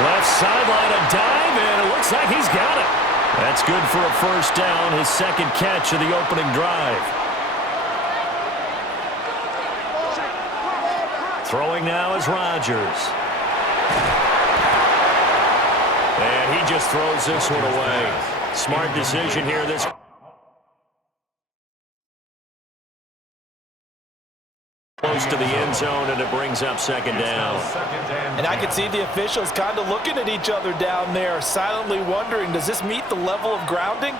Left sideline, a dive, and it looks like he's got it. That's good for a first down, his second catch of the opening drive. Throwing now is Rodgers. And he just throws this one away. Smart decision here. This close to the end zone, and it brings up second down. And I can see the officials kind of looking at each other down there, silently wondering, does this meet the level of grounding?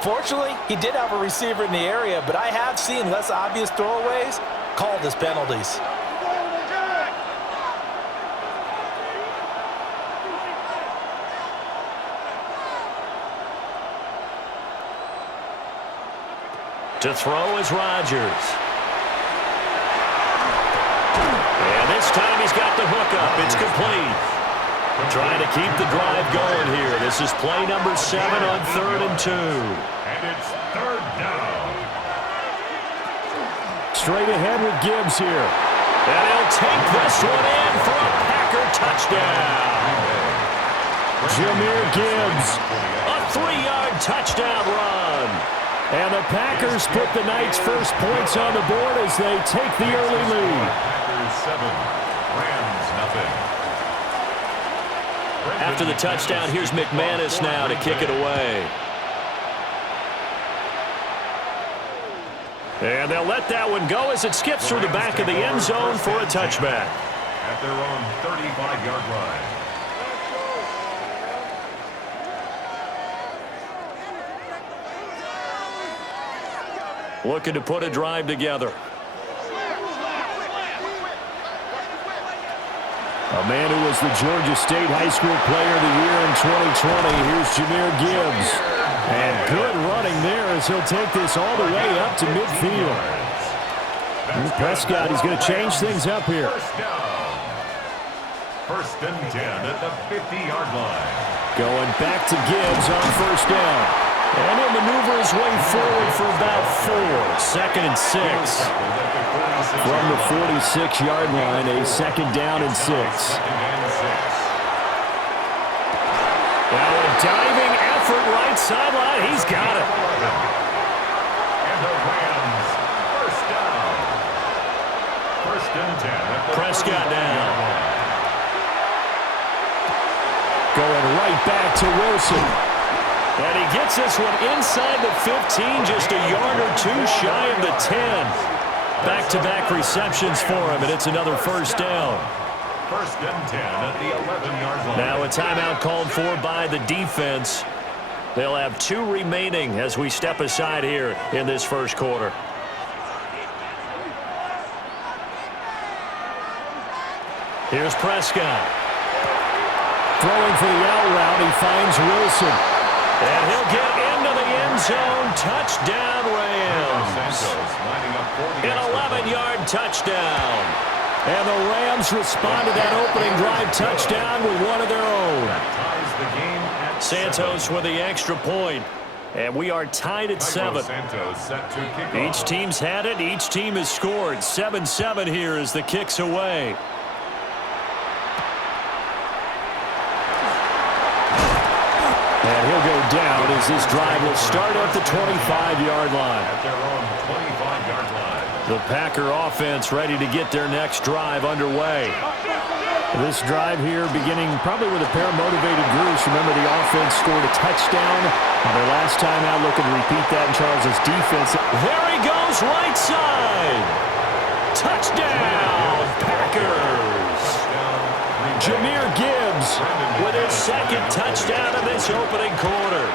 Fortunately, he did have a receiver in the area, but I have seen less obvious throwaways called as penalties. To throw is Rodgers. And this time he's got the hook up. It's complete. Trying to keep the drive going here. This is play number 7 on 3rd and 2. And it's 3rd down. Straight ahead with Gibbs here. And he'll take this one in for a Packer touchdown. Jahmyr Gibbs, a 3-yard touchdown run. And the Packers put the night's first points on the board as they take the early lead. Packers 7, Rams nothing. After the touchdown, here's McManus now to kick it away. And they'll let that one go as it skips through the back of the end zone for a touchback. At their own 35-yard line. Looking to put a drive together. A man who was the Georgia State High School Player of the Year in 2020. Here's Jahmyr Gibbs. And good running there as he'll take this all the way up to midfield. And Prescott, he's going to change things up here. First and 10 at the 50-yard line. Going back to Gibbs on first down. And he'll maneuver his way forward for about 4. 2nd and 6. From the 46-yard line, a 2nd down and 6. Now a diving effort right sideline. He's got it. And the Rams, first down. First and 10 at the Prescott now. Going right back to Wilson. And he gets this one inside the 15, just a yard or 2 shy of the 10. Back-to-back receptions for him, and it's another first down. First and 10 at the 11-yard line. Now a timeout called for by the defense. They'll have 2 remaining as we step aside here in this first quarter. Here's Prescott. Throwing for the out route, he finds Wilson. And he'll get into the end zone. Touchdown, Rams. An 11-yard touchdown. And the Rams respond to that opening drive touchdown with one of their own. Santos with the extra point. And we are tied at 7. Each team's had it. Each team has scored. 7-7 here as the kick's away. And he'll go down as this drive will start at the 25-yard line. At their own 25-yard line. The Packer offense ready to get their next drive underway. This drive here beginning probably with a pair of motivated groups. Remember, the offense scored a touchdown on their last time out. Looking to repeat that in Charles's defense. There he goes, right side. Touchdown, Packers. Jahmyr Gibbs with his 2nd touchdown of this opening quarter.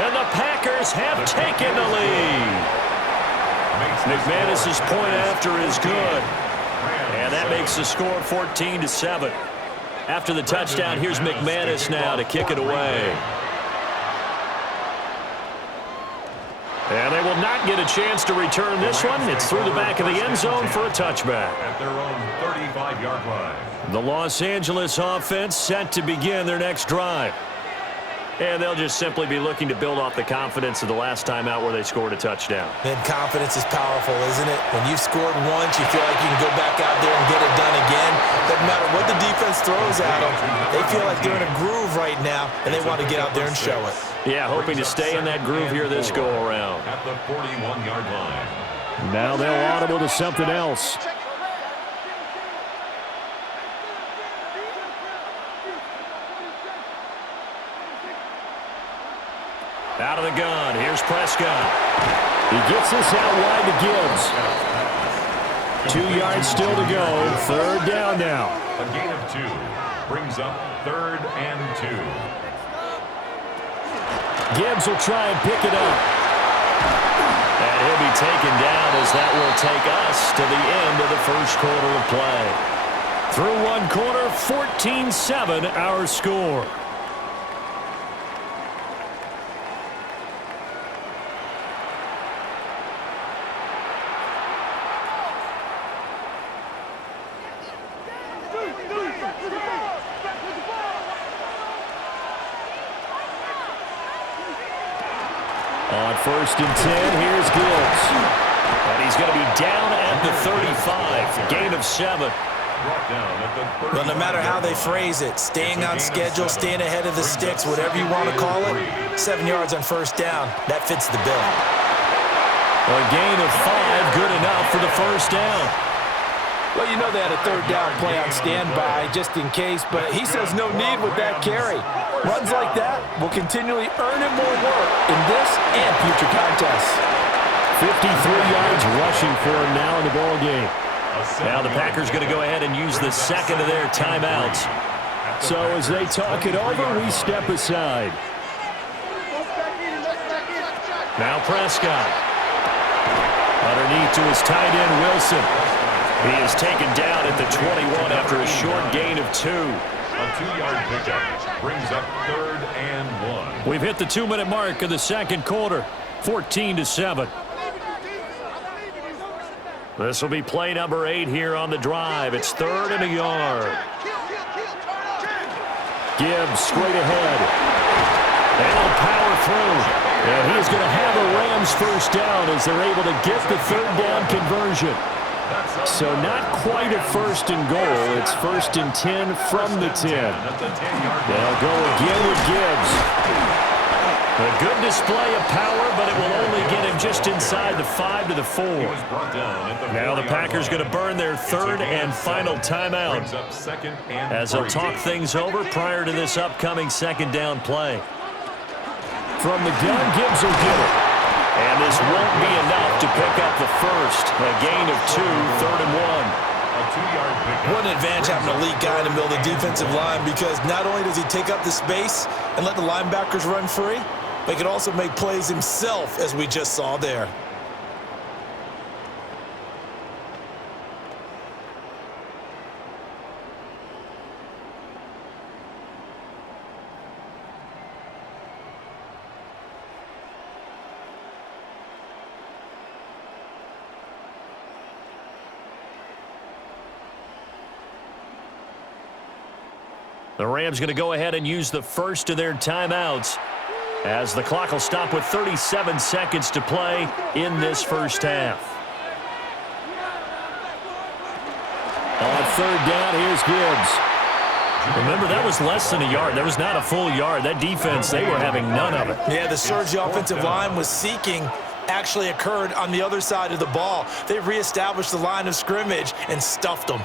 And the Packers have taken the lead. McManus's point after is good. And that makes the score 14-7. After the touchdown, here's McManus now to kick it away. And they will not get a chance to return this one. It's through the back of the end zone for a touchback. At their own 35-yard line. The Los Angeles offense set to begin their next drive. And they'll just simply be looking to build off the confidence of the last time out where they scored a touchdown. And confidence is powerful, isn't it? When you've scored once, you feel like you can go back out there and get it done again. Doesn't matter what the defense throws at them. They feel like they're in a groove right now, and they want to get out there and show it. Yeah, hoping to stay in that groove here this go-around. At the 41-yard line. Now they'll audible to something else. Out of the gun. Here's Prescott. He gets this out wide to Gibbs. 2 yards still to go. Third down now. A gain of 2 brings up 3rd and 2. Gibbs will try and pick it up. And he'll be taken down as that will take us to the end of the first quarter of play. Through one quarter, 14-7 our score. On 1st and 10, here's Gibbs. And he's going to be down at the 35. Gain of 7. Well, no matter how they phrase it, staying on schedule, staying ahead of the sticks, whatever you want to call it, 7 yards on 1st down, that fits the bill. A gain of 5, good enough for the 1st down. Well, you know they had a 3rd down play on standby just in case, but he says no need with that carry. Runs like that will continually earn him more work in this and future contests. 53 yards rushing for him now in the ball game. Now the Packers going to go ahead and use the second of their timeouts. So as they talk it over, we step aside. Now Prescott. Underneath to his tight end, Wilson. He is taken down at the 21 after a short gain of 2. A 2-yard pickup brings up 3rd and 1. We've hit the 2-minute mark of the second quarter, 14-7. This will be play number 8 here on the drive. It's 3rd and a yard. Gibbs straight ahead. And he'll power through. And he is going to have a Rams 1st down as they're able to get the 3rd down conversion. So not quite a 1st and goal. It's 1st and 10 from the 10. They'll go again with Gibbs. A good display of power, but it will only get him just inside the 5 to the 4. Now the Packers going to burn their 3rd and final timeout as they'll talk things over prior to this upcoming 2nd down play. From the gun, Gibbs will get it. And this won't be enough to pick up the 1st. A gain of 2, 3rd and 1. What an advantage having an elite guy in the middle of the defensive line, because not only does he take up the space and let the linebackers run free, but he can also make plays himself, as we just saw there. The Rams going to go ahead and use the 1st of their timeouts as the clock will stop with 37 seconds to play in this 1st half. On 3rd down, here's Gibbs. Remember, that was less than a yard. That was not a full yard. That defense, they were having none of it. Yeah, the surge the offensive line was seeking actually occurred on the other side of the ball. They reestablished the line of scrimmage and stuffed them.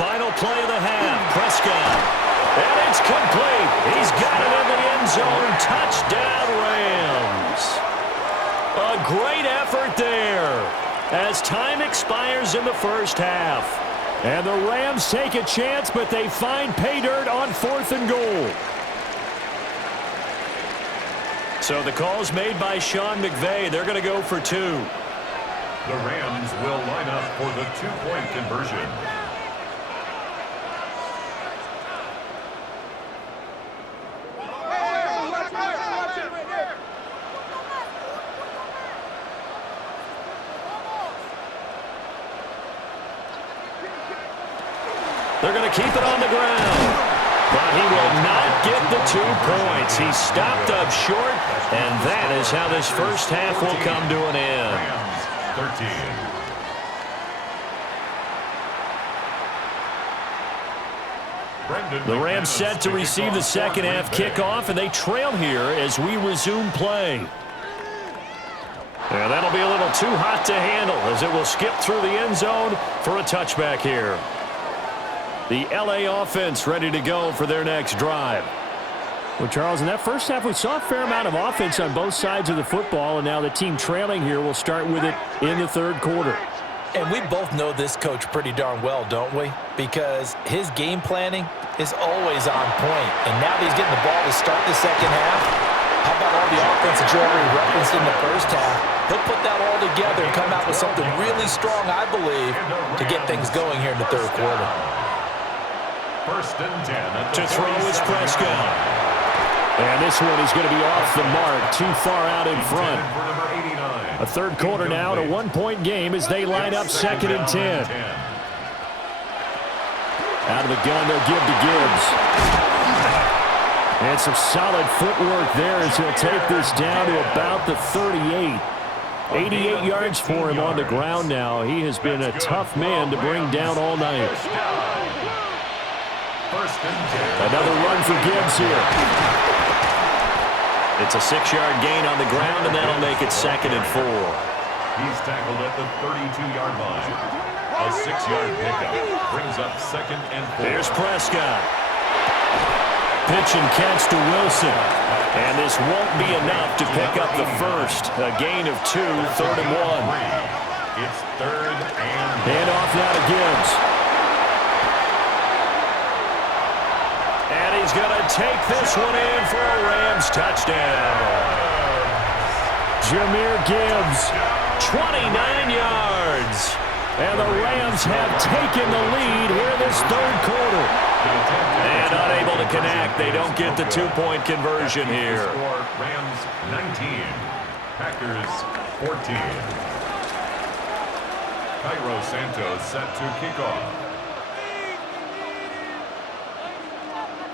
Final play of the half, Prescott. And it's complete. He's got it in the end zone. Touchdown, Rams. A great effort there as time expires in the 1st half. And the Rams take a chance, but they find pay dirt on 4th and goal. So the call's made by Sean McVay. They're going to go for 2. The Rams will line up for the 2-point conversion. They're going to keep it on the ground. But he will not get the 2 points. He stopped up short, and that is how this first half will come to an end. 13. The Rams set to receive the second half kickoff, and they trail here as we resume play. And that'll be a little too hot to handle as it will skip through the end zone for a touchback here. The L.A. offense ready to go for their next drive. Well, Charles, in that first half, we saw a fair amount of offense on both sides of the football, and now the team trailing here will start with it in the third quarter. And we both know this coach pretty darn well, don't we? Because his game planning is always on point. And now that he's getting the ball to start the second half, how about all the offense that you already referenced in the first half? He'll put that all together and come out with something really strong, I believe, to get things going here in the third quarter. First and 10. To throw is Prescott. And this one is going to be off the mark, too far out in front. A third quarter now, and a 1-point game as they line up second and 10. Out of the gun, they'll give to Gibbs. And some solid footwork there as he'll take this down to about the 38. 88 yards for him on the ground now. He has been a tough man to bring down all night. Another run for Gibbs here. It's a 6-yard gain on the ground, and that'll make it second and 4. He's tackled at the 32-yard line. A 6-yard pickup brings up second and 4. Here's Prescott. Pitch and catch to Wilson. And this won't be enough to pick up the first. A gain of 2, third and 1. It's third and 1. Hand off now to Gibbs. And he's going to take this one in for a Rams touchdown. Jahmyr Gibbs, 29 yards. And the Rams have taken the lead here this third quarter. And unable to connect. They don't get the 2-point conversion here. Rams 19, Packers 14. Cairo Santos set to kick off.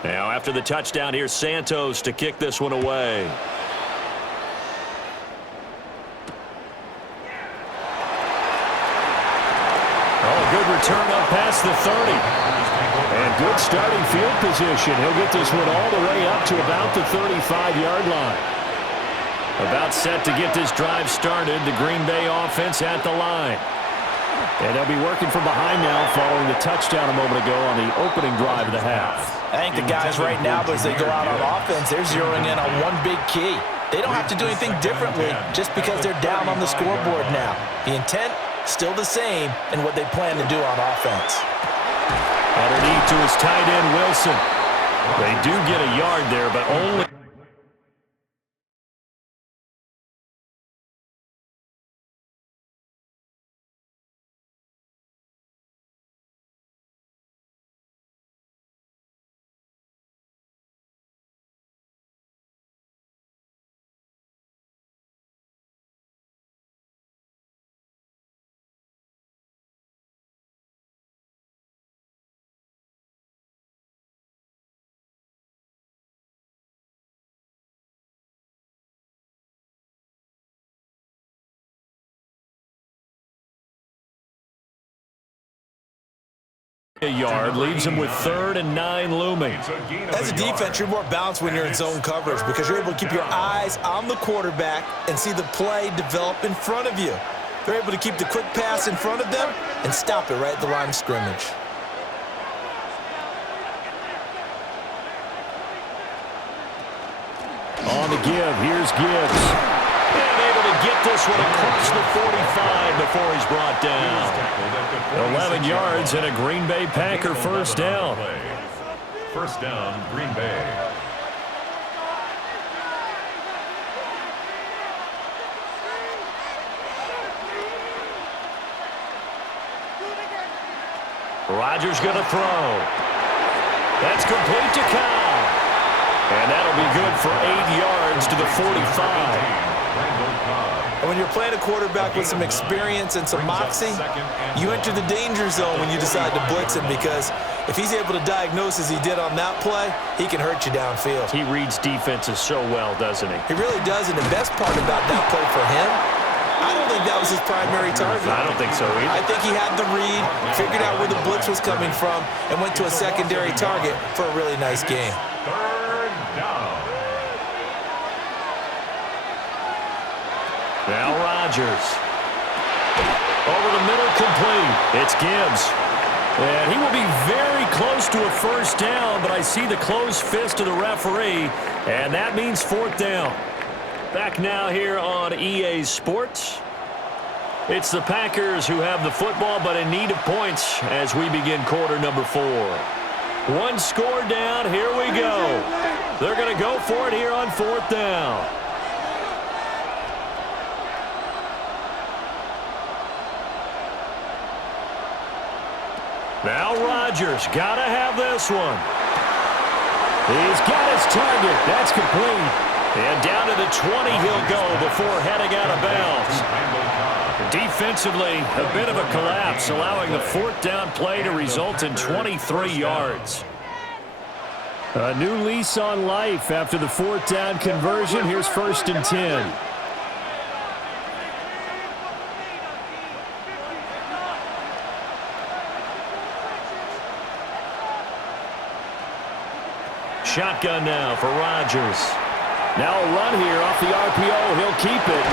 Now after the touchdown, here's Santos to kick this one away. Good return up past the 30. And good starting field position. He'll get this one all the way up to about the 35-yard line. About set to get this drive started. The Green Bay offense at the line. And they'll be working from behind now following the touchdown a moment ago on the opening drive of the half. I think the guys right now, as they go out on offense, they're zeroing in on one big key. They don't have to do anything differently just because they're down on the scoreboard now. The intent still the same in what they plan to do on offense. Underneath to his tight end, Wilson. They do get a yard there, but only... a yard leaves him with 3rd and 9 looming. As a defense, you're more balanced when you're in zone coverage because you're able to keep your eyes on the quarterback and see the play develop in front of you. They're able to keep the quick pass in front of them and stop it right at the line of scrimmage. On the give, here's Gibbs. And able to get this one across the 45 before he's brought down. 11 yards and a Green Bay Packer first down. First down, Green Bay. Rodgers going to throw. That's complete to Cobb. And that'll be good for 8 yards to the 45. And when you're playing a quarterback with some experience and some moxie, you enter the danger zone when you decide to blitz him, because if he's able to diagnose as he did on that play, he can hurt you downfield. He reads defenses so well, doesn't he? He really does, and the best part about that play for him, I don't think that was his primary target. I don't think so either. I think he had the read, figured out where the blitz was coming from, and went to a secondary target for a really nice game. Third down. Now Rodgers. Over the middle, complete. It's Gibbs. And he will be very close to a first down, but I see the closed fist of the referee, and that means fourth down. Back now here on EA Sports. It's the Packers who have the football, but in need of points as we begin quarter number 4. One score down. Here we go. They're going to go for it here on fourth down. Now Rodgers got to have this one. He's got his target. That's complete. And down to the 20 he'll go before heading out of bounds. Defensively, a bit of a collapse, allowing the fourth down play to result in 23 yards. A new lease on life after the fourth down conversion. Here's first and 10. Shotgun now for Rodgers. Now a run here off the RPO. He'll keep it.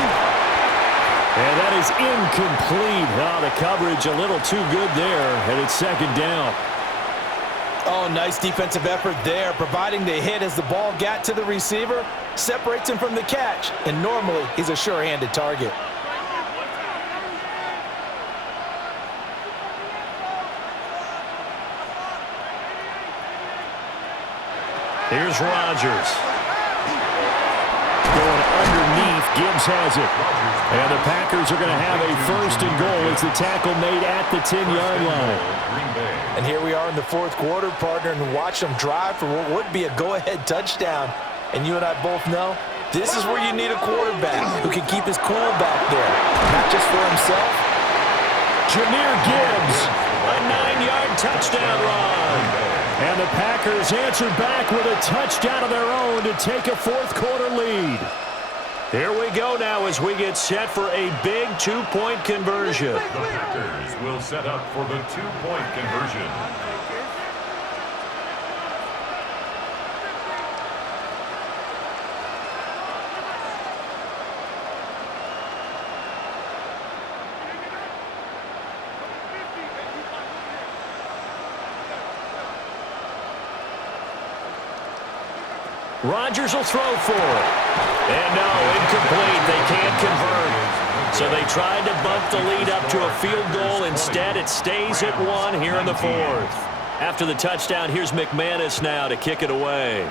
And that is incomplete. Oh, the coverage a little too good there, and it's second down. Oh, nice defensive effort there, providing the hit as the ball got to the receiver, separates him from the catch, and normally he's a sure-handed target. Here's Rodgers. Going underneath, Gibbs has it. And the Packers are going to have a first and goal. It's the tackle made at the 10-yard line. And here we are in the fourth quarter, partner, and watch them drive for what would be a go-ahead touchdown. And you and I both know this is where you need a quarterback who can keep his cool back there, not just for himself. Jahmyr Gibbs, a 9-yard touchdown run. And the Packers answer back with a touchdown of their own to take a fourth-quarter lead. Here we go now as we get set for a big two-point conversion. The Packers will set up for the two-point conversion. Rodgers will throw for it. And no, incomplete. They can't convert. So they tried to bump the lead up to a field goal. Instead, it stays at 1 here in the fourth. After the touchdown, here's McManus now to kick it away.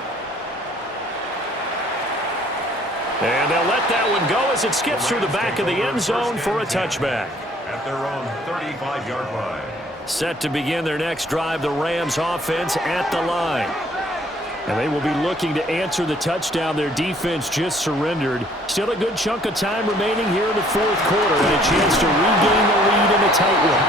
And they'll let that one go as it skips through the back of the end zone for a touchback. At their own 35-yard line. Set to begin their next drive, the Rams offense at the line. And they will be looking to answer the touchdown their defense just surrendered. Still a good chunk of time remaining here in the fourth quarter and a chance to regain the lead in a tight one.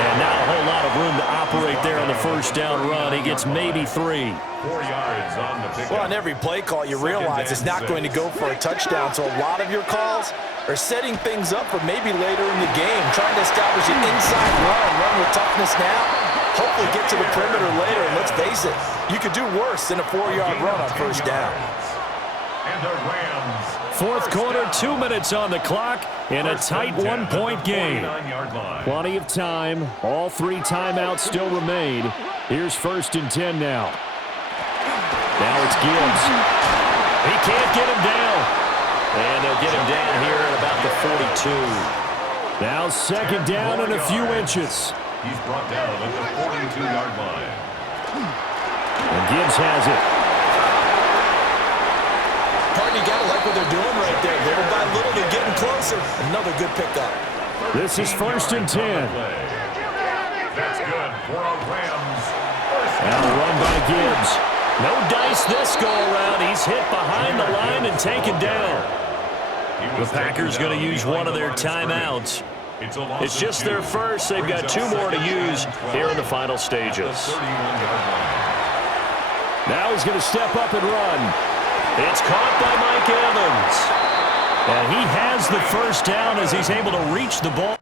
And not a whole lot of room to operate there on the first down run. He gets maybe 3. 4 yards on the pickup. Well, on every play call, you realize it's not going to go for a touchdown. So a lot of your calls are setting things up for maybe later in the game, trying to establish an inside run with toughness now. Hopefully get to the perimeter later, and let's face it, you could do worse than a 4-yard run on first down. And the Rams. Fourth quarter, 2 minutes on the clock in a tight one-point game. Plenty of time. All 3 timeouts still remain. Here's first and 10 now. Now it's Gibbs. He can't get him down. And they'll get him down here at about the 42. Now second down and a few inches. He's brought down at the 42-yard line. And Gibbs has it. Partner, you got to like what they're doing right there. Little by little, they're getting closer. Another good pickup. This is first and 10. That's good for a Rams. Now run by Gibbs. No dice this go-around. He's hit behind the line and taken down. The Packers going to use one of their timeouts. It's just their first. They've got 2 more to use here in the final stages. Now he's going to step up and run. It's caught by Mike Evans. And he has the first down as he's able to reach the ball.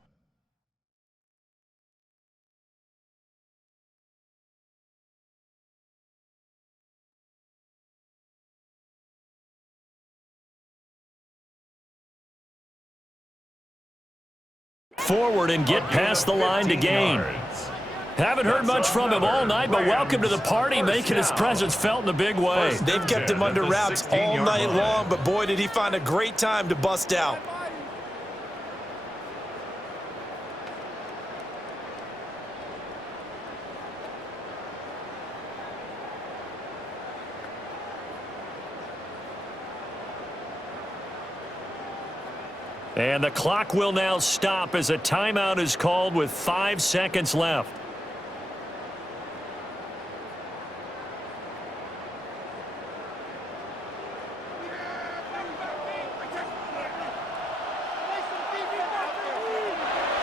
Forward and get past the line to gain. Haven't heard much from him all night, but welcome to the party, making his presence felt in a big way. They've kept him under wraps all night long, but boy, did he find a great time to bust out. And the clock will now stop as a timeout is called with 5 seconds left.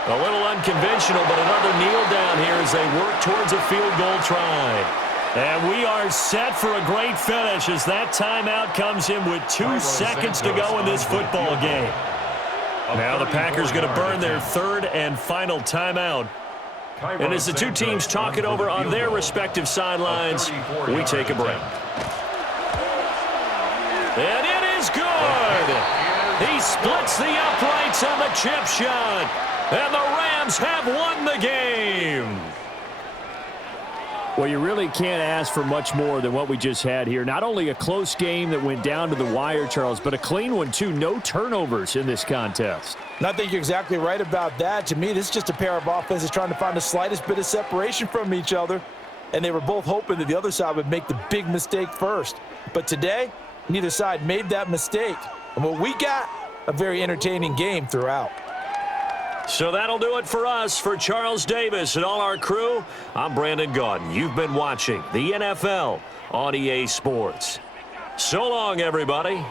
A little unconventional, but another kneel down here as they work towards a field goal try. And we are set for a great finish as that timeout comes in with 2 seconds to go in this football game. Now the Packers going to burn their third and final timeout. And as the two teams talk it over on their respective sidelines, we take a break. And it is good. He splits the uprights on the chip shot. And the Rams have won the game. Well, you really can't ask for much more than what we just had here. Not only a close game that went down to the wire, Charles, but a clean one, too. No turnovers in this contest. And I think you're exactly right about that. To me, this is just a pair of offenses trying to find the slightest bit of separation from each other. And they were both hoping that the other side would make the big mistake first. But today, neither side made that mistake. And what we got, a very entertaining game throughout. So that'll do it for us. For Charles Davis and all our crew, I'm Brandon Gaudin. You've been watching the NFL on EA Sports. So long, everybody.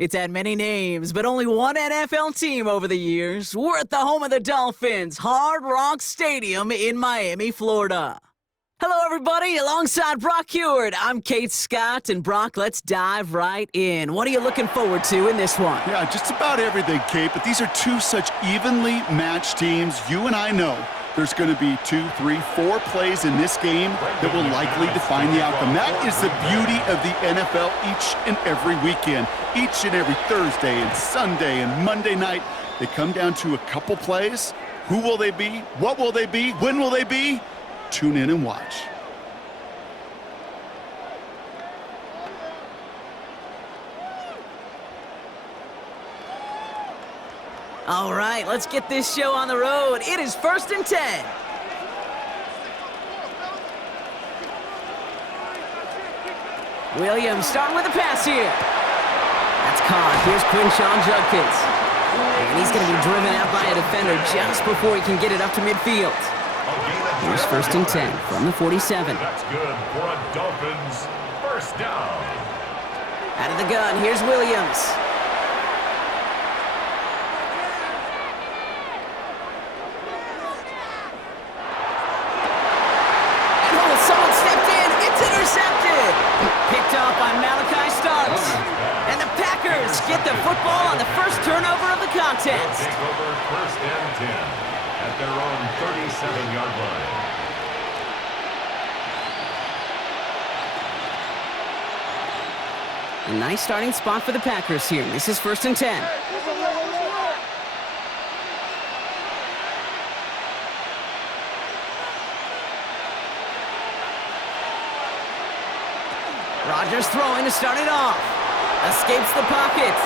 It's had many names, but only one NFL team over the years. We're at the home of the Dolphins, Hard Rock Stadium in Miami, Florida. Hello, everybody. Alongside Brock Heward, I'm Kate Scott. And Brock, let's dive right in. What are you looking forward to in this one? Yeah, just about everything, Kate, but these are two such evenly matched teams. You and I know there's going to be 2, 3, 4 plays in this game that will likely define the outcome. That is the beauty of the NFL each and every weekend. Each and every Thursday and Sunday and Monday night, they come down to a couple plays. Who will they be? What will they be? When will they be? Tune in and watch. All right, let's get this show on the road. It is 1st and 10. Williams starting with a pass here. That's caught. Here's Quinshawn Judkins. And he's going to be driven out by a defender just before he can get it up to midfield. Here's 1st and 10 from the 47. That's good for a Dolphins first down. Out of the gun, here's Williams. Someone stepped in. It's intercepted. Picked off by Malachi Starks. And the Packers get the football on the first turnover of the contest. Take over 1st and 10 at their own 37-yard line. A nice starting spot for the Packers here. This is 1st and 10. Rodgers throwing to start it off. Escapes the pocket.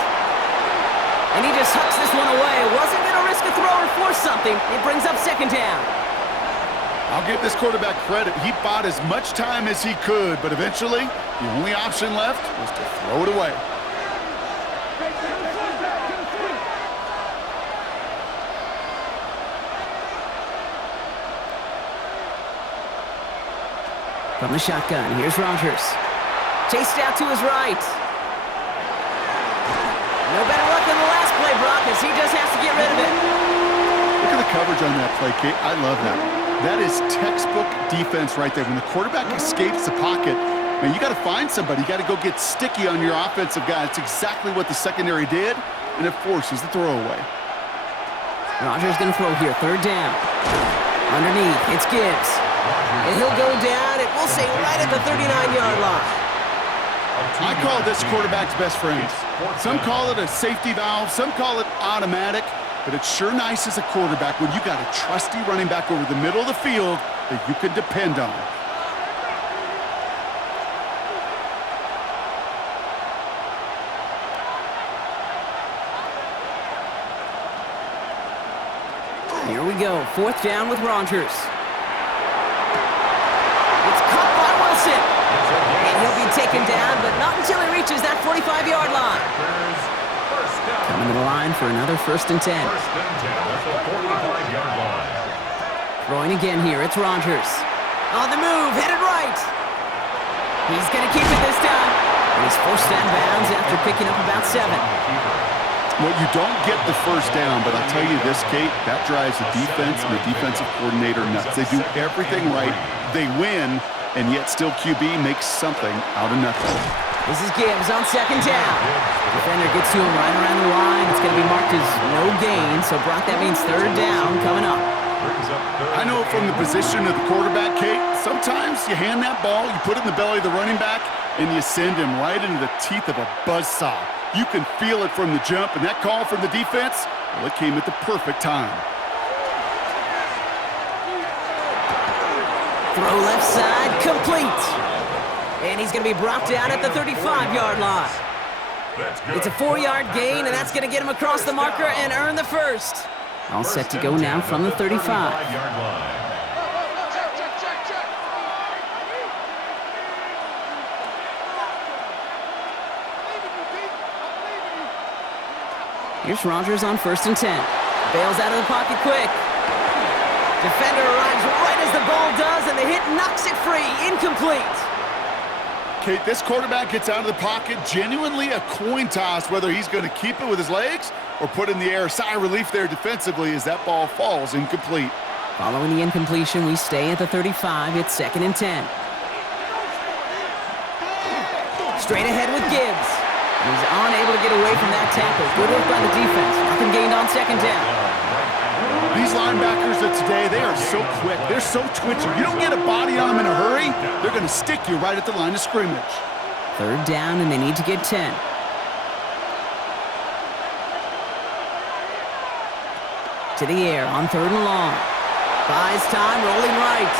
And he just hucks this one away. Wasn't going to risk a throw or force something. It brings up 2nd down. I'll give this quarterback credit. He bought as much time as he could, but eventually, the only option left was to throw it away. From the shotgun, here's Rodgers. Chased out to his right. No better luck than the last play, Brock, as he just has to get rid of it. Look at the coverage on that play, Kate. I love that. That is textbook defense right there. When the quarterback escapes the pocket, man, you got to find somebody. You got to go get sticky on your offensive guy. It's exactly what the secondary did, and it forces the throwaway. Rodgers going to throw here, 3rd down. Underneath, it's Gibbs. And he'll go down, and we'll say right at the 39-yard line. I call this quarterback's best friend. Some call it a safety valve, some call it automatic, but it's sure nice as a quarterback when you got a trusty running back over the middle of the field that you can depend on. Here we go, 4th down with Rodgers. It's caught by Wilson. And he'll be taken down, but not until he reaches that 45-yard line. Coming to the line for another 1st and 10. 1st and 10 at the 45-yard line. Throwing again here, it's Rodgers. On the move, headed right. He's going to keep it this time. And he's forced out of bounds after picking up about 7. Well, you don't get the 1st down, but I'll tell you this, Kate, that drives the defense and the defensive coordinator nuts. They do everything right. They win, and yet still QB makes something out of nothing. This is Gibbs on 2nd down. Defender gets to him right around the line. It's going to be marked as no gain, so Brock, that means 3rd down coming up. I know from the position of the quarterback, Kate, sometimes you hand that ball, you put it in the belly of the running back, and you send him right into the teeth of a buzzsaw. You can feel it from the jump, and that call from the defense, well, it came at the perfect time. Throw left side, complete. And he's going to be brought down at the 35-yard line. It's a 4-yard gain, and that's going to get him across the marker and earn the 1st. All set to go now from the 35. Here's Rodgers on 1st and 10. Bails out of the pocket quick. Defender arrives right as the ball does, and the hit knocks it free. Incomplete. Kate, this quarterback gets out of the pocket, genuinely a coin toss whether he's going to keep it with his legs or put in the air. Sigh of relief there defensively as that ball falls incomplete. Following the incompletion, we stay at the 35. It's 2nd and 10. Straight ahead with Gibbs. He's unable to get away from that tackle. Good work by the defense. Nothing gained on 2nd down. These linebackers of today, they are so quick. They're so twitchy. You don't get a body on them in a hurry, they're going to stick you right at the line of scrimmage. 3rd down, and they need to get 10. To the air on 3rd and long. Buys time, rolling right.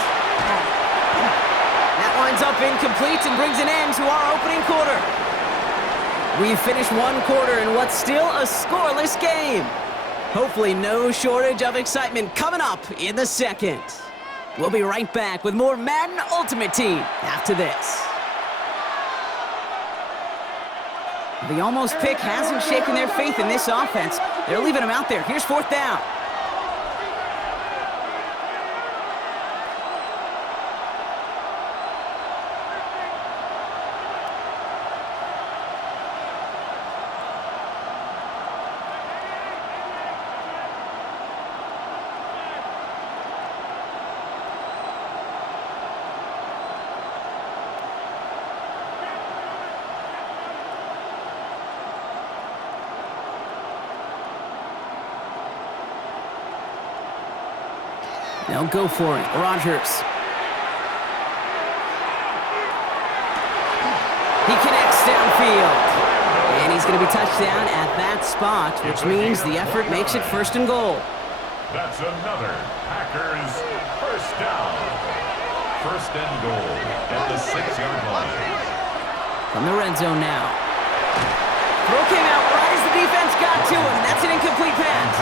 That winds up incomplete and brings an end to our opening quarter. We've finished one quarter in what's still a scoreless game. Hopefully no shortage of excitement coming up in the second. We'll be right back with more Madden Ultimate Team after this. The almost pick hasn't shaken their faith in this offense. They're leaving him out there. Here's 4th down. They'll go for it. Rodgers. He connects downfield. And he's going to be touched down at that spot, which means the effort makes it 1st and goal. That's another Packers 1st down. 1st and goal at the 6-yard line. From the red zone now. Throw came out right as the defense got to him. That's an incomplete pass.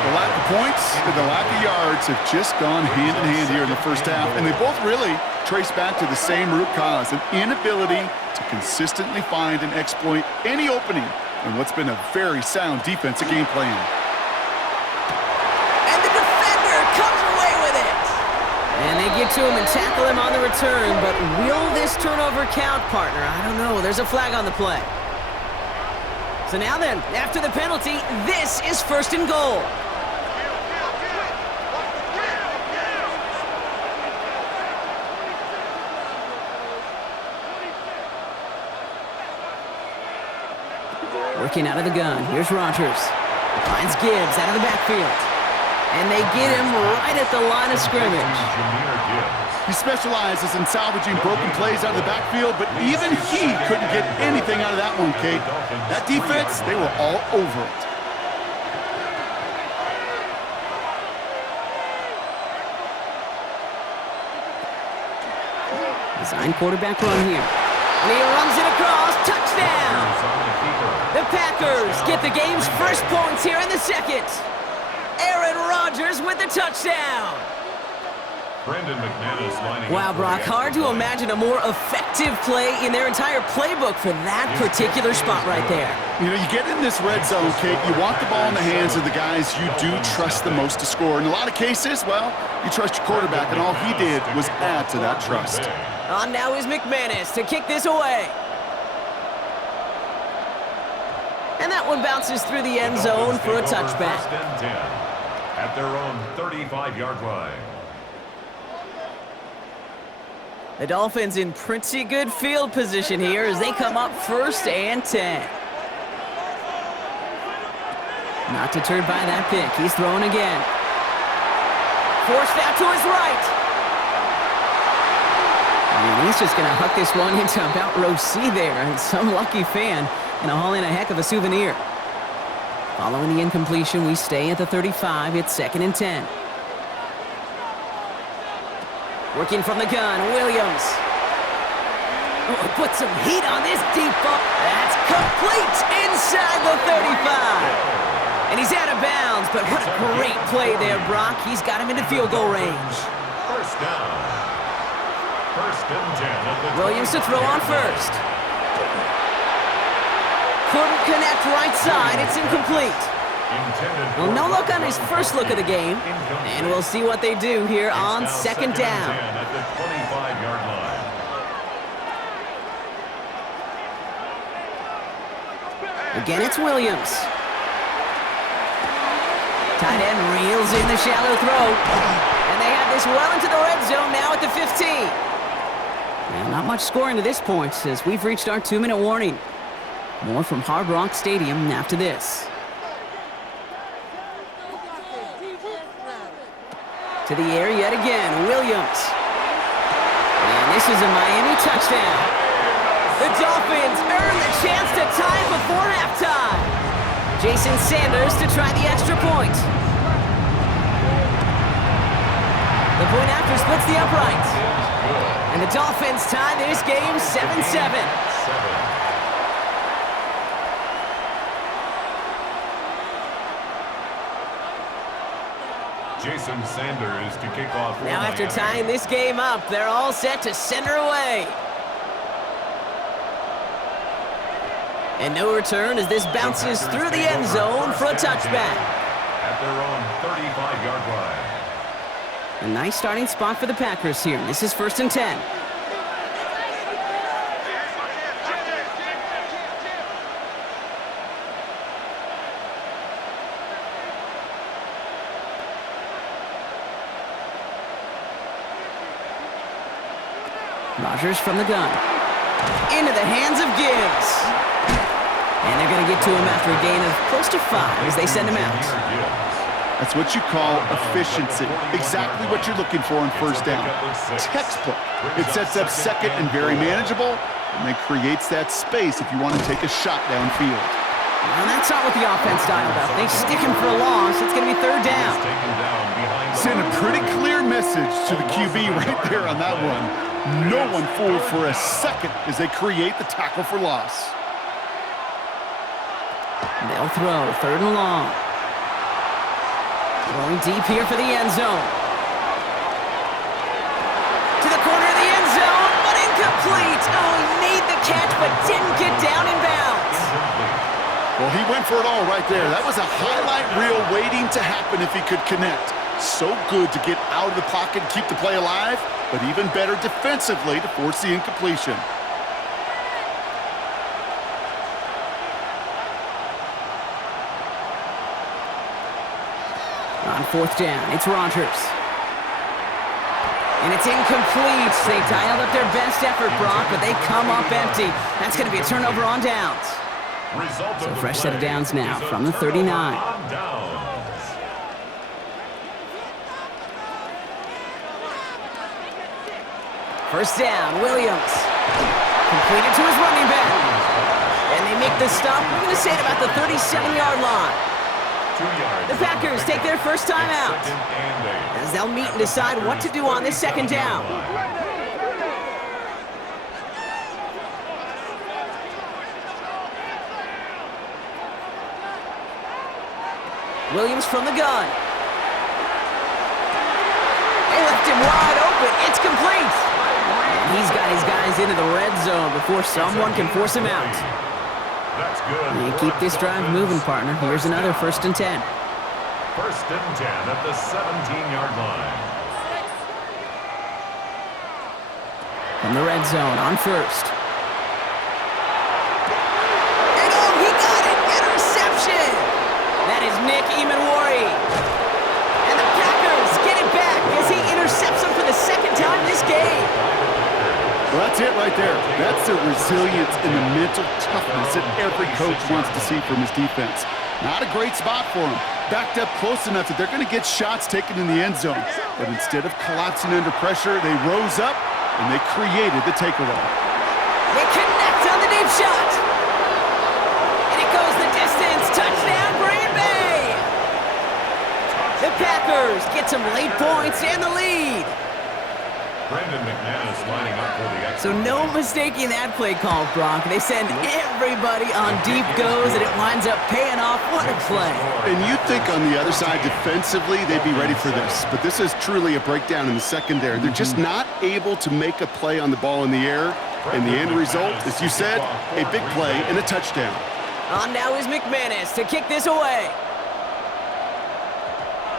The lack of points and the lack of yards have just gone hand in hand here in the first half, and they both really trace back to the same root cause, an inability to consistently find and exploit any opening in what's been a very sound defensive game plan. And the defender comes away with it. And they get to him and tackle him on the return, but will this turnover count, partner? I don't know. There's a flag on the play. So now then, after the penalty, this is 1st and goal. Working out of the gun. Here's Rodgers. Finds Gibbs out of the backfield. And they get him right at the line of scrimmage. He specializes in salvaging broken plays out of the backfield, but even he couldn't get anything out of that one, Kate. That defense, they were all over it. Design quarterback run here. And he runs it across. Touchdown! The Packers get the game's first points here in the second. Aaron Rodgers with the touchdown. Wow, Brock, hard to imagine a more effective play in their entire playbook for that particular spot right there. You know, you get in this red zone, Kate, you want the ball in the hands of the guys you do trust the most to score. In a lot of cases, well, you trust your quarterback, and all he did was add to that trust. On now is McManus to kick this away. And that one bounces through the end zone for a touchback. At their own 35-yard line. The Dolphins in pretty good field position here as they come up 1st and 10. Not deterred by that pick. He's throwing again. Forced out to his right. And he's just going to huck this one into about row C there. And some lucky fan going to haul in a heck of a souvenir. Following the incompletion, we stay at the 35. It's 2nd and 10. Working from the gun, Williams. Oh, put some heat on this deep ball. That's complete inside the 35. And he's out of bounds, but what a great play there, Brock. He's got him into field goal range. 1st down. 1st and 10. Williams to throw on 1st. Couldn't connect right side. It's incomplete. Well, no look on his first look of the game. And we'll see what they do here on 2nd down. At the 25-yard line. Again, it's Williams. Tight end reels in the shallow throw. And they have this well into the red zone now at the 15. Well, not much scoring to this point as we've reached our 2-minute warning. More from Hard Rock Stadium after this. To the air yet again, Williams. And this is a Miami touchdown. The Dolphins earn the chance to tie before halftime. Jason Sanders to try the extra point. The point after splits the uprights. And the Dolphins tie this game 7-7. Jason Sanders to kick off. Now after tying this game up, they're all set to send her away. And no return as this bounces through the end zone for a touchback. At their own 35-yard line. A nice starting spot for the Packers here. This is 1st and 10. Rodgers from the gun. Into the hands of Gibbs. And they're going to get to him after a gain of close to 5 as they send him out. That's what you call efficiency. Exactly what you're looking for on first down. Textbook. It sets up second and very manageable, and then creates that space if you want to take a shot downfield. And that's not what the offense dialed up. They stick him for a loss. It's going to be 3rd down. Send a pretty clear message to the QB right there on that one. No one fooled for a second as they create the tackle for loss. They'll throw 3rd and long. Throwing deep here for the end zone. To the corner of the end zone, but incomplete. Oh, he made the catch, but didn't get down in bounds. Well, he went for it all right there. That was a highlight reel waiting to happen if he could connect. So good to get out of the pocket and keep the play alive, but even better defensively to force the incompletion. On 4th down, it's Rodgers. And it's incomplete. They dialed up their best effort, Brock, but they come up empty. That's going to be a turnover on downs. So a fresh set of downs now from the 39. First down, Williams. Completed to his running back. And they make the stop, we're going to say it about the 37-yard line. The Packers take their first time out as they'll meet and decide what to do on this 2nd down. Williams from the gun. They left him wide open. It's complete. And he's got his guys into the red zone before someone can force him out. That's good. And keep this drive moving, partner. Here's another 1st and 10. 1st and 10 at the 17-yard line. From the red zone on 1st. And oh, he got it! Interception! That is Nick Emanwari. And the Packers get it back as he intercepts him for the 2nd time this game. Well, that's it right there. That's the resilience and the mental toughness that every coach wants to see from his defense. Not a great spot for him. Backed up close enough that they're going to get shots taken in the end zone. But instead of collapsing under pressure, they rose up and they created the takeaway. They connect on the deep shot. And it goes the distance. Touchdown, Green Bay. The Packers get some late points and the lead. Brandon McManus lining up for the extra. So no mistaking that play call, Brock. They send everybody on deep goes, and it winds up paying off. What a play. And you'd think on the other side, defensively, they'd be ready for this. But this is truly a breakdown in the secondary. They're just not able to make a play on the ball in the air. And the end result, as you said, a big play and a touchdown. On now is McManus to kick this away.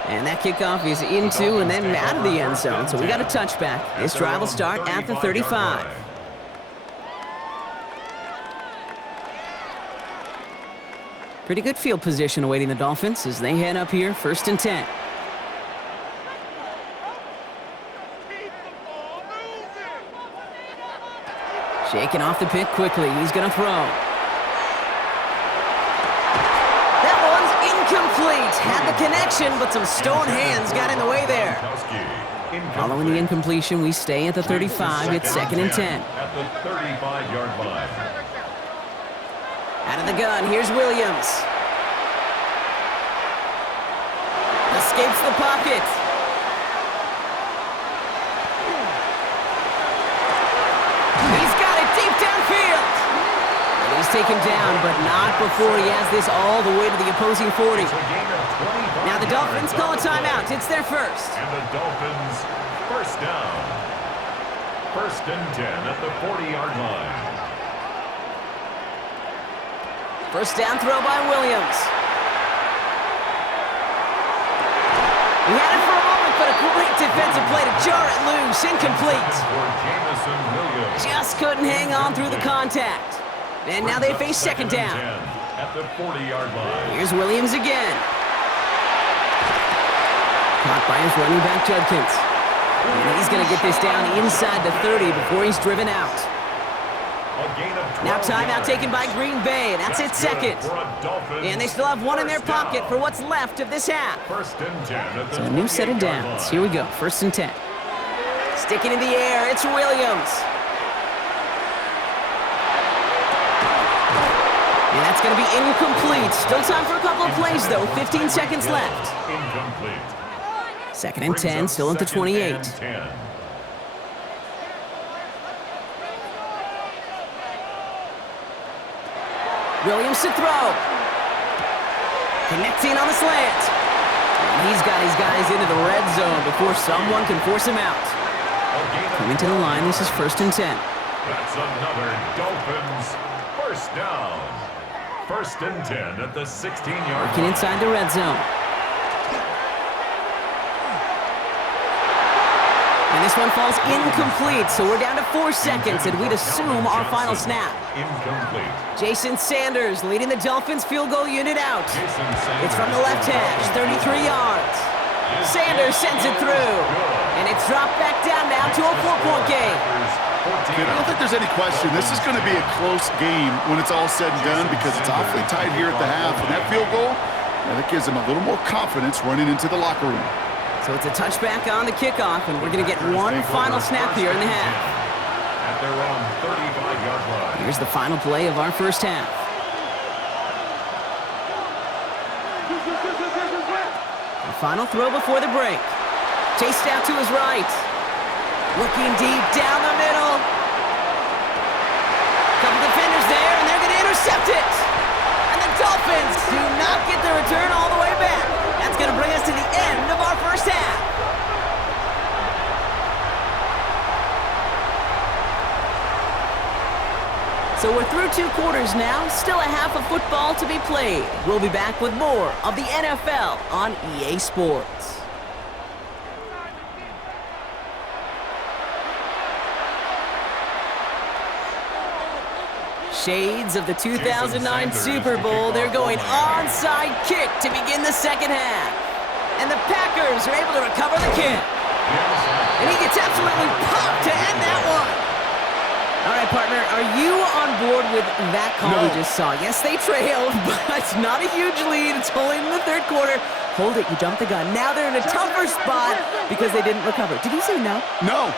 And that kickoff is into and then out of the end zone. So we got a touchback. This drive will start at the 35. Pretty good field position awaiting the Dolphins as they head up here, 1st and 10. Shaking off the pick quickly. He's going to throw. That one's incomplete. Had the connection, but some stone hands got in the way there. Following the incompletion, we stay at the 35. It's 2nd and 10. At the 35-yard line. Out of the gun, here's Williams. Escapes the pocket. He's got it deep downfield. And he's taken down, but not before he has this all the way to the opposing 40. Now the Dolphins call a timeout. It's their first. And the Dolphins, first down. 1st and 10 at the 40-yard line. First down throw by Williams. He had it for a moment, but a great defensive play to jar it loose. Incomplete. Just couldn't hang on through the contact. And now they face 2nd down. At the 40-yard line. Here's Williams again. Caught by his running back, Judkins. And he's going to get this down inside the 30 before he's driven out. Now timeout taken by Green Bay. That's its 2nd. And they still have one in their pocket for what's left of this half. 1st and 10. So a new set of downs. Here we go. 1st and 10. Sticking in the air. It's Williams. And that's going to be incomplete. Still time for a couple of plays, though. 15 seconds left. Incomplete. 2nd and 10, still at the 28. Williams to throw. Connecting on the slant. And he's got his guys into the red zone before someone can force him out. Coming to the line, this is 1st and 10. That's another Dolphins first down. 1st and 10 at the 16-yard line. Working inside the red zone. And this one falls incomplete, so we're down to 4 seconds, and we'd assume our final snap. Incomplete. Jason Sanders leading the Dolphins field goal unit out. It's from the left hash, 33 yards. Sanders sends it through, and it's dropped back down now to a 4-point game. I don't think there's any question. This is going to be a close game when it's all said and done because it's awfully tight here at the half. And that field goal, that gives them a little more confidence running into the locker room. So it's a touchback on the kickoff, and we're going to get one final snap here in the half. At their own 35-yard line. Here's the final play of our first half. The final throw before the break. Chased out to his right. Looking deep down the middle. Couple defenders there, and they're going to intercept it. And the Dolphins do not get the return all the way back. That's going to bring us to the end of our first half. So we're through 2 quarters now, still a half of football to be played. We'll be back with more of the NFL on EA Sports. Shades of the 2009 Super Bowl. They're going onside kick to begin the second half. And the Packers are able to recover the kick. And he gets absolutely popped to end that one. All right, partner, are you on board with that call we just saw? Yes, they trailed, but it's not a huge lead. It's only in the 3rd quarter. Hold it, you jumped the gun. Now they're in a tougher spot because they didn't recover. Did you say no? No.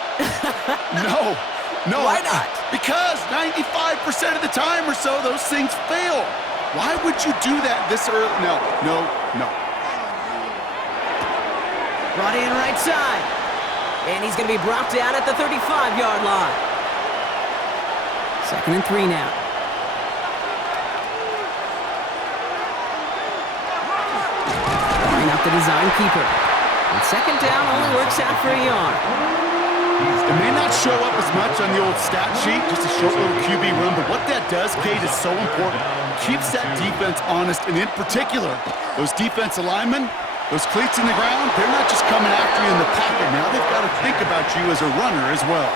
No. No. Why not? Because 95% of the time or so, those things fail. Why would you do that this early? No. Brought in right side. And he's going to be brought down at the 35-yard line. 2nd and 3 now. Line up the design keeper. And 2nd down only works out for a yard. It may not show up as much on the old stat sheet, just a short little QB run, but what that does, Kate, is so important. Keeps that defense honest, and in particular, those defensive linemen, those cleats in the ground, they're not just coming after you in the pocket. Now they've got to think about you as a runner as well.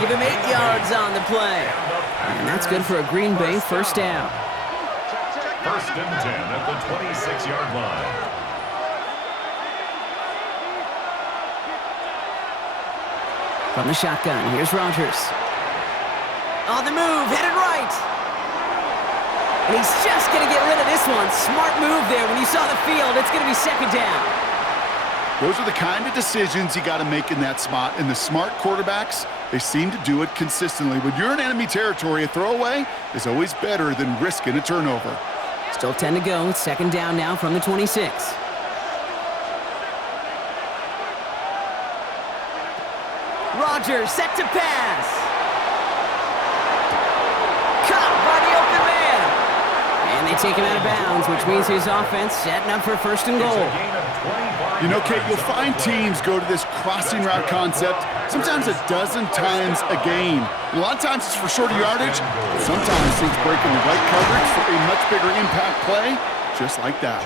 Give him 8 yards on the play. And that's good for a Green Bay first down. First and 10 at the 26-yard line. From the shotgun, here's Rodgers. On the move, headed right. And he's just going to get rid of this one. Smart move there. When you saw the field, it's going to be second down. Those are the kind of decisions you got to make in that spot. And the smart quarterbacks, they seem to do it consistently. When you're in enemy territory, a throwaway is always better than risking a turnover. Still 10 to go. It's second down now from the 26. Rodgers set to pass. Caught by the open man. And they take him out of bounds, which means his offense setting up for first and goal. You know, Kate, you'll find teams go to this crossing route concept sometimes a dozen times a game. And a lot of times it's for shorter yardage, but sometimes it's breaking the right coverage for a much bigger impact play, just like that.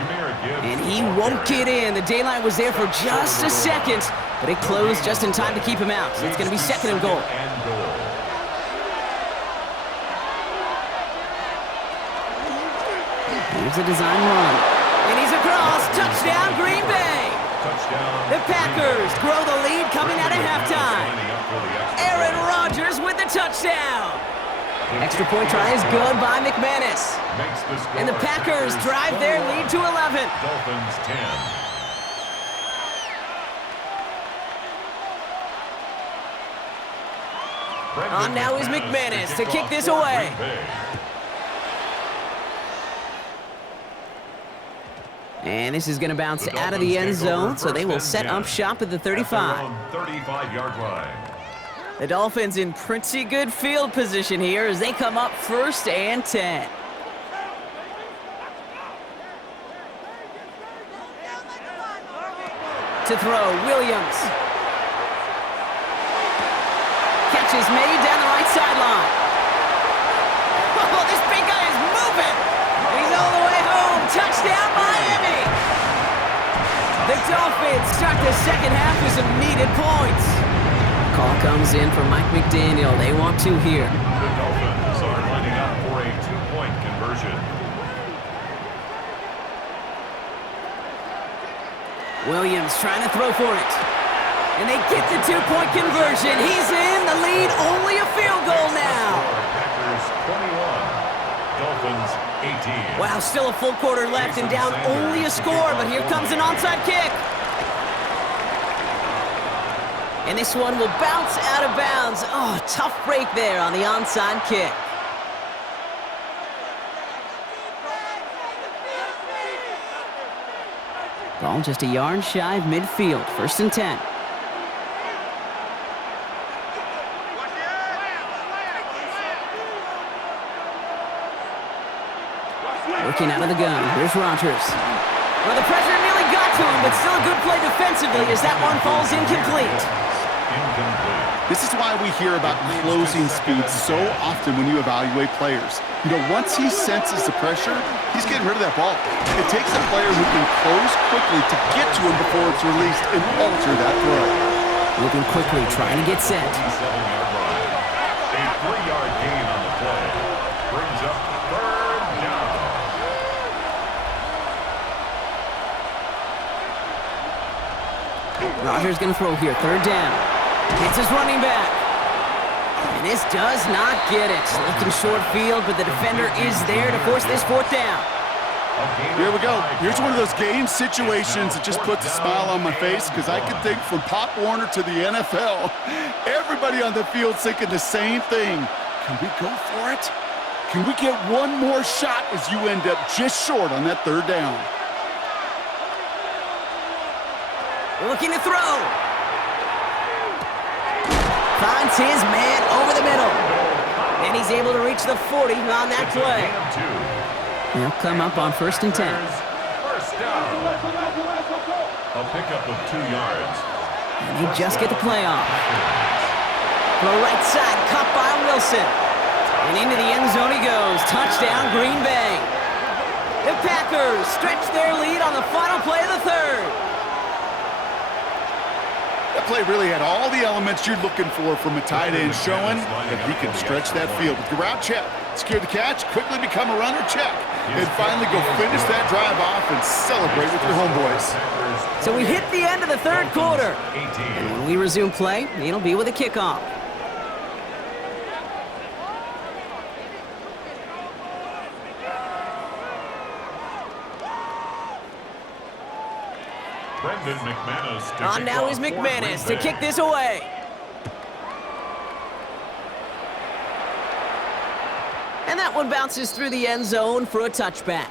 And he won't get in. The daylight was there for just a second, but it closed just in time to keep him out. So it's going to be second and goal. Here's a design run. And he's across. Touchdown, Green Bay. The Packers grow the lead coming out of halftime. Aaron Rodgers with the touchdown. Extra point try is good by McManus. And the Packers drive their lead to 11. Dolphins 10. On now is McManus to kick this away. And this is going to bounce out of the end zone, so they will set up shop at the 35. 35-yard line. The Dolphins in pretty good field position here as they come up first and 10. To throw, Williams. Catch is made down the right sideline. Oh, this big guy is moving. He's all the way home. Touchdown, Miami. The Dolphins start the second half with some needed points. Call comes in from Mike McDaniel. They want two here. The Dolphins are lining up for a two-point conversion. Williams trying to throw for it. And they get the two-point conversion. He's in the lead. Only a field goal now. Packers 21, Dolphins 18. Wow, still a full quarter left and down only a score, but here comes an onside kick. And this one will bounce out of bounds. Oh, tough break there on the onside kick. Ball just a yard shy of midfield. First and 10. Working out of the gun. Here's Rodgers. Well, the pressure nearly got to him, but still a good play defensively as that one falls incomplete. This is why we hear about closing speed so often when you evaluate players. You know, once he senses the pressure, he's getting rid of that ball. It takes a player who can close quickly to get to him before it's released and alter that throw. Moving quickly, trying to get set. 7-yard line. A 3-yard gain on the play. Brings up third down. Rodgers going to throw here. Third down. Hits his running back. And this does not get it. Looking short field, but the defender is there to force this fourth down. Here we go. Here's one of those game situations that just puts a smile on my face because I can think from Pop Warner to the NFL. Everybody on the field's thinking the same thing. Can we go for it? Can we get one more shot as you end up just short on that third down? Looking to throw. Finds his man over the middle. And he's able to reach the 40 on that play. They'll come up on first and 10. First down. A pickup of 2 yards. And they just get the play off. Throw right side, caught by Wilson. And into the end zone he goes. Touchdown, Green Bay. The Packers stretch their lead on the final play of the third. That play really had all the elements you're looking for from a tight end, showing that he can stretch that field with the route check. Secure the catch, quickly become a runner check. and finally go finish that drive off and celebrate with your homeboys. So we hit the end of the third quarter. And when we resume play, it'll be with a kickoff. On now is McManus to kick this away. And that one bounces through the end zone for a touchback.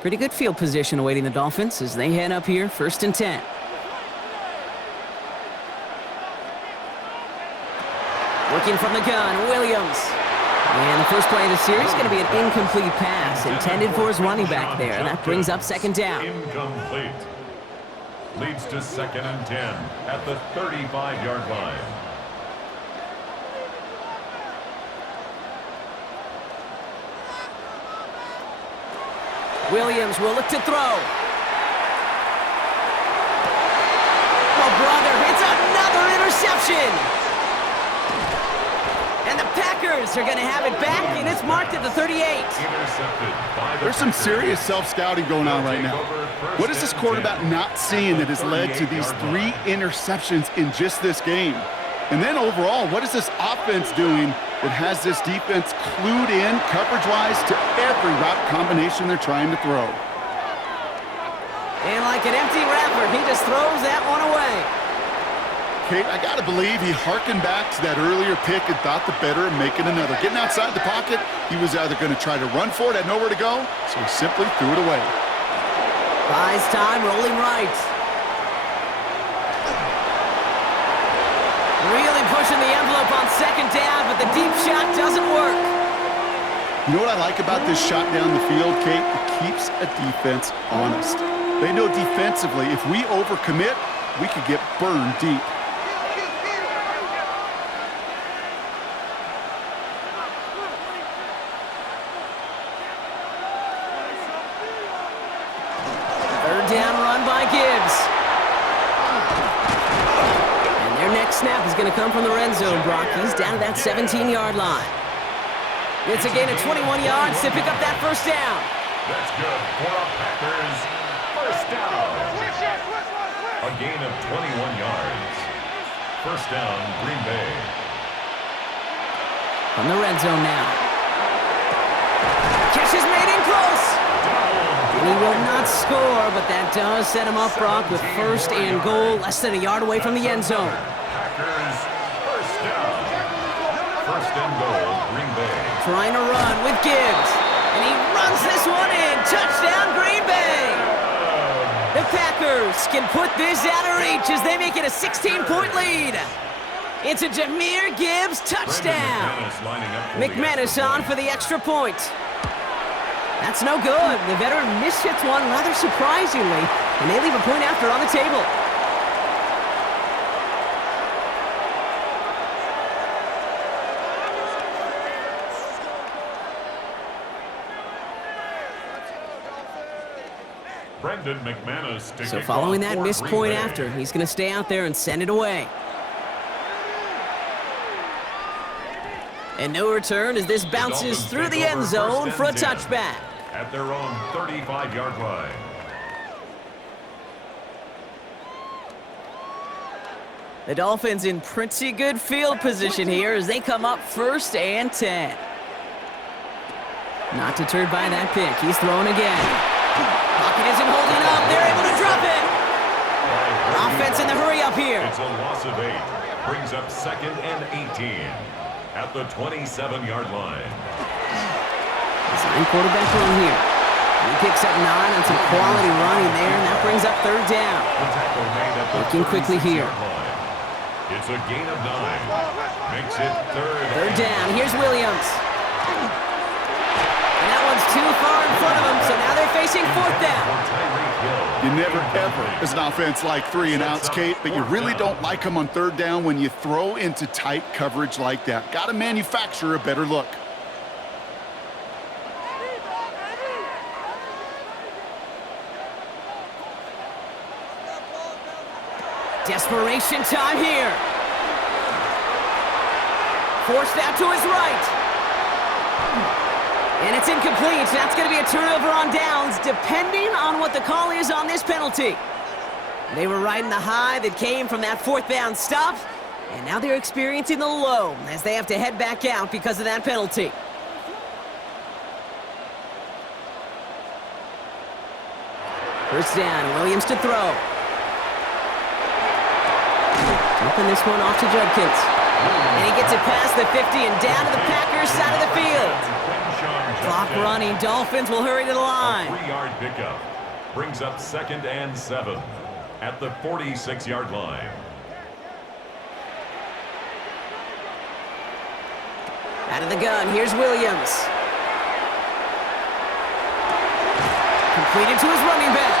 Pretty good field position awaiting the Dolphins as they head up here, 1st and 10. Working from the gun, Williams. And the first play of the series is going to be an incomplete pass intended for his running back there. And that brings up 2nd down. Incomplete. Leads to 2nd and 10 at the 35-yard line. Williams will look to throw. Oh, brother, it's another interception. And the Packers are going to have it back, and it's marked at the 38. There's some serious self-scouting going on right now. What is this quarterback not seeing that has led to these 3 interceptions in just this game? And then overall, what is this offense doing that has this defense clued in coverage-wise to every route combination they're trying to throw? And like an empty wrapper, he just throws that one away. Kate, I got to believe he hearkened back to that earlier pick and thought the better of making another. Getting outside the pocket, he was either going to try to run for it, had nowhere to go, so he simply threw it away. Buys time, rolling right. Really pushing the envelope on 2nd down, but the deep shot doesn't work. You know what I like about this shot down the field, Kate? It keeps a defense honest. They know defensively, if we overcommit, we could get burned deep. Down run by Gibbs. And their next snap is going to come from the red zone, Brock. He's down to that 17-yard line. It's a gain of 21 yards to pick up that 1st down. That's good for a Packers 1st down. A gain of 21 yards. 1st down, Green Bay. From the red zone now. Catch is made in close. He will not score, but that does set him up, Brock, with 1st and goal, less than a yard away from the end zone. Packers 1st down. 1st and goal, Green Bay. Trying to run with Gibbs, and he runs this one in. Touchdown, Green Bay. The Packers can put this out of reach as they make it a 16-point lead. It's a Jahmyr Gibbs touchdown. McManus on for the extra point. That's no good. The veteran mishits one rather surprisingly, and they leave a point after on the table. Brendan McManus. So following that missed point after, he's going to stay out there and send it away. And no return as this bounces through the end zone for a touchback. At their own 35-yard line. The Dolphins in pretty good field position here as they come up 1st and 10. Not deterred by that pick. He's throwing again. Pocket isn't holding up. They're able to drop it. Offense in the hurry up here. It's a loss of 8. Brings up 2nd and 18. At the 27-yard line. Design quarterback run here. He picks up 9 on some quality running there, and that brings up 3rd down. Looking quickly here. It's a gain of 9. Makes it 3rd down. Here's Williams. And that one's too far in front of him, so now they're facing 4th down. You never, ever, as an offense, like 3 and outs, Kate, but you really don't like them on 3rd down when you throw into tight coverage like that. Got to manufacture a better look. Desperation time here. Forced out to his right. And it's incomplete. That's going to be a turnover on downs, depending on what the call is on this penalty. They were riding the high that came from that fourth down stop, and now they're experiencing the low as they have to head back out because of that penalty. First down, Williams to throw. Dumping this one off to Judkins. And he gets it past the 50 and down to the Packers side of the field. Clock running, Dolphins will hurry to the line. A 3-yard pickup brings up 2nd and 7 at the 46-yard line. Out of the gun, here's Williams. Completed to his running back.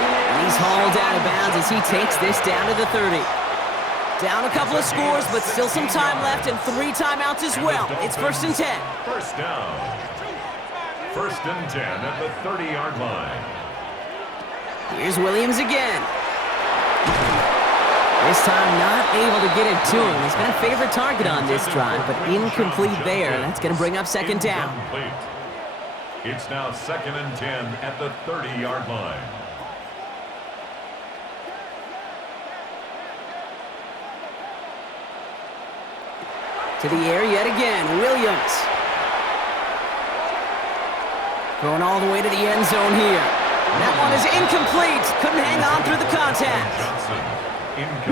And he's hauled out of bounds as he takes this down to the 30. Down a couple of scores, but still some time left and 3 timeouts as well. It's 1st and 10. First down. 1st and 10 at the 30-yard line. Here's Williams again. This time not able to get it to him. He's been a favorite target on this drive, but incomplete there. That's going to bring up 2nd down. It's now 2nd and 10 at the 30-yard line. To the air yet again, Williams. Going all the way to the end zone here. That one is incomplete. Couldn't hang on through the contact.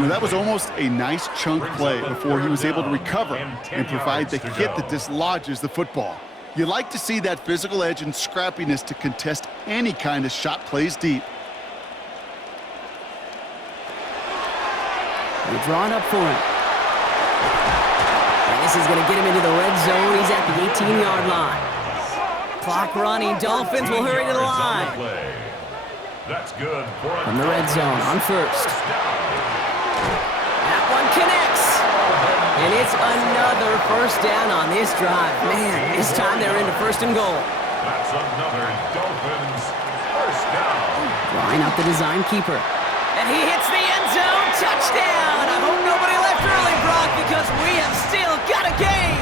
That was almost a nice chunk play before he was able to recover and provide the hit that dislodges the football. You like to see that physical edge and scrappiness to contest any kind of shot plays deep. They're drawn up for him. And this is going to get him into the red zone. He's at the 18-yard line. Clock running. Dolphins will hurry to the line. That's good from the red zone on first. That one connects. And it's another first down on this drive. Man, this time they're into 1st and goal. That's another Dolphins first down. Drawing up the design keeper. And he hits the end zone. Touchdown. I hope nobody left early, Brock, because we have still got a game.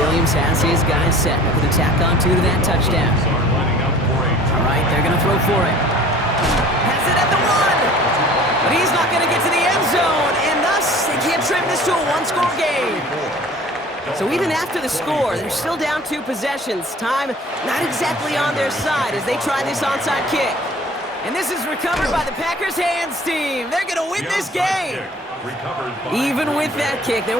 Williams has his guys set. Looking to tack on 2 to that touchdown. All right, they're going to throw for it. Has it at the 1. But he's not going to get to the end zone. And thus, they can't trim this to a 1-score game. So even after the score, they're still down 2 possessions. Time not exactly on their side as they try this onside kick. And this is recovered by the Packers hands team. They're going to win this game. Even with that kick, they